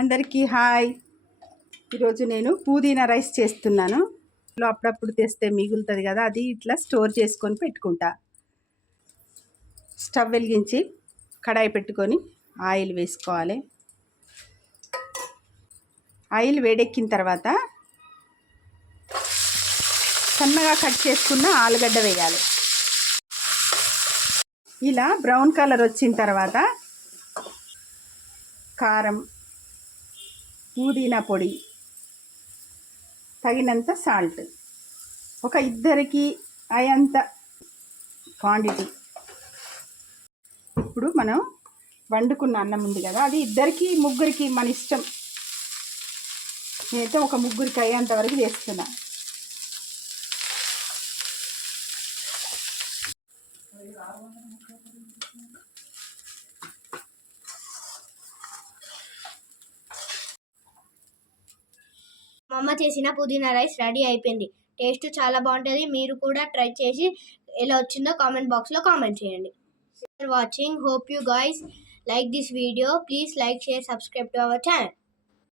అందరికీ హాయ్. ఈరోజు నేను పుదీనా రైస్ చేస్తున్నాను. అప్పుడప్పుడు తెస్తే మిగులుతుంది కదా అది ఇట్లా స్టోర్ చేసుకొని పెట్టుకుంటా. స్టవ్ వెలిగించి కడాయి పెట్టుకొని ఆయిల్ వేసుకోవాలి. ఆయిల్ వేడెక్కిన తర్వాత సన్నగా కట్ చేసుకున్న ఆలుగడ్డ వేయాలి. ఇలా బ్రౌన్ కలర్ వచ్చిన తర్వాత కారం పుదీనా పొడి. తగినంత సాల్ట్ ఒక ఇద్దరికి అయ్యేంత క్వాంటిటీ ఇప్పుడు మనం వండుకున్న అన్నం ఉంది కదా అది ఇద్దరికి ముగ్గురికి మన ఇష్టం. నేనైతే ఒక ముగ్గురికి అయ్యేంత వరకు చేస్తున్నా. మా అమ్మ చేసిన పుదీనా రైస్ రెడీ అయిపోయింది. టేస్ట్ చాలా బాగుంటుంది. మీరు కూడా ట్రై చేసి ఎలా వచ్చిందో కామెంట్ బాక్స్లో కామెంట్ చేయండి. Watching hope you guys like this video please like share subscribe to our channel